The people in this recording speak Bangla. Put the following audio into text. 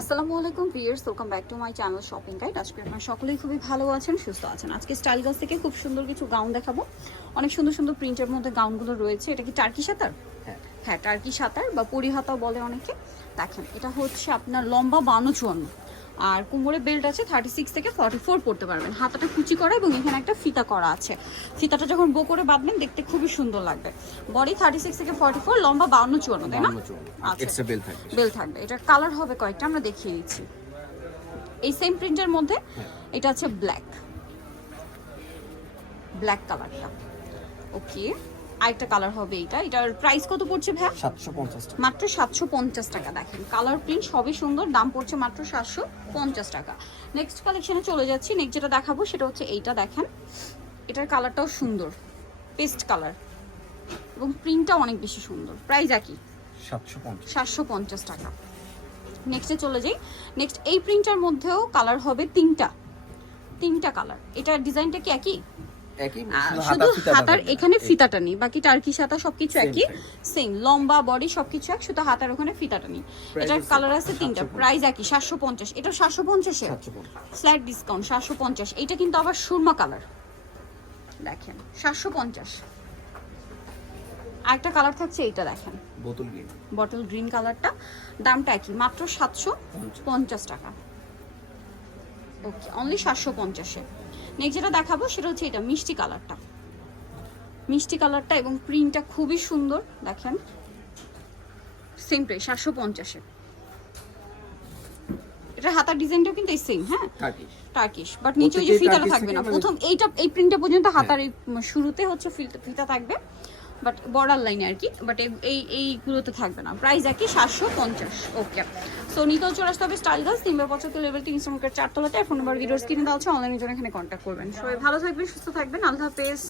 আসসালামু আলাইকুম viewers welcome back to my channel shopping guide আজকে আপনারা সকলেই খুবই ভালো আছেন সুস্থ আছেন। আজকে স্টাইল গাছ থেকে খুব সুন্দর কিছু গাউন দেখাবো। অনেক সুন্দর সুন্দর প্রিন্টের মধ্যে গাউনগুলো রয়েছে। এটা কি টার্কি সাঁতার? হ্যাঁ। হ্যাঁ টার্কি সাঁতার বা পরিহাতা বলে অনেকে। দেখেন এটা হচ্ছে আপনার লম্বা বান্ন চুয়ান্ন। আর কোমরে বেল্ট আছে থার্টি সিক্স থেকে ফর্টি ফোর পড়তে পারবেন। হাতাটা কুচি করা এবং এখানে একটা ফিতা করা আছে। ফিতাটা যখন বো করে বাঁধবেন দেখতে খুবই সুন্দর লাগবে। বডি থার্টি সিক্স থেকে ফর্টি ফোর লম্বা বাউন্ন চুয়ান্ন তাই না? আচ্ছা। বেল থাকবে। এটার কালার হবে কয়েকটা আমরা দেখিয়ে দিচ্ছি। এই সেম প্রিন্টের মধ্যে হ্যাঁ। এটা আছে ব্ল্যাক ব্ল্যাক কালারটা ওকে আরেকটা কালার হবে এটা এটার প্রাইস কত পড়ছে ভাই সাতশো পঞ্চাশ টাকা। মাত্র সাতশো পঞ্চাশ টাকা দেখেন। কালার প্রিন্ট সবই সুন্দর দাম পড়ছে মাত্র সাতশো পঞ্চাশ টাকা। নেক্সট কালেকশনে চলে যাচ্ছি। নেক্সট যেটা দেখাবো সেটা হচ্ছে এইটা দেখেন। এটার কালারটাও সুন্দর পেস্ট কালার এবং প্রিন্টটা অনেক বেশি সুন্দর। প্রাইস একই। সাতশো পঞ্চাশ। সাতশো পঞ্চাশ টাকা। নেক্সটে চলে যাই। নেক্সট এই প্রিন্টার মধ্যেও কালার হবে তিনটা। তিনটা কালার এটার ডিজাইনটা কি একই? শুধু হাতার। এখানে ফিতাটা নেই বাকি টার্কি সাতা সবকিছু একই। সেম লম্বা বডি সবকিছু এক শুধু হাতার ওখানে ফিতাটা নেই। এটার কালার আছে তিনটা প্রাইস একই সাতশো পঞ্চাশ। এটা সাতশো পঞ্চাশে। সাতশো পঞ্চাশ। ফ্ল্যাট ডিসকাউন্ট সাতশো পঞ্চাশ। এটা কিন্তু আবার সুরমা কালার দেখেন সাতশো পঞ্চাশ। আরেকটা কালার থাকছে এইটা দেখেন। বোতল গ্রিন বটল গ্রিন কালারটা দামটা একই মাত্র সাতশো পঞ্চাশ টাকা। ওকে অনলি সাতশো পঞ্চাশে। নেক্সট যেটা দেখাবো সেটা হচ্ছে এটা মিষ্টি কালারটা। মিষ্টি কালারটা এবং প্রিন্টটা খুবই সুন্দর দেখেন। সেম প্রাইস সাতশো পঞ্চাশে। এটা হাতার ডিজাইনটাও কিন্তু এই সেম হ্যাঁ? টার্কিশ বাট নিচে ওই যে ফিতাটা থাকবে না। মানে- প্রথম এইটা এই প্রিন্টটা পর্যন্ত হাতার এই শুরুতে হচ্ছে ফিতা থাকবে। বাট বর্ডার লাইনে আর কি, বাট এই, এইগুলোতে থাকবে না। প্রাইস একই, সাতশো পঞ্চাশ। ওকে। সো নিতেও চলে আসতে হবে স্টাইল গাছ তিনবার পঁচাত্তর লেভেল তিন শ্রমিকের চারতলাতে। ফোন নাম্বার ভিডিও স্ক্রিনে হচ্ছে অনলাইনের জন্য এখানে কন্ট্যাক্ট করবেন। সবাই ভালো থাকবেন, সুস্থ থাকবেন। আল্লাহ হাফেজ।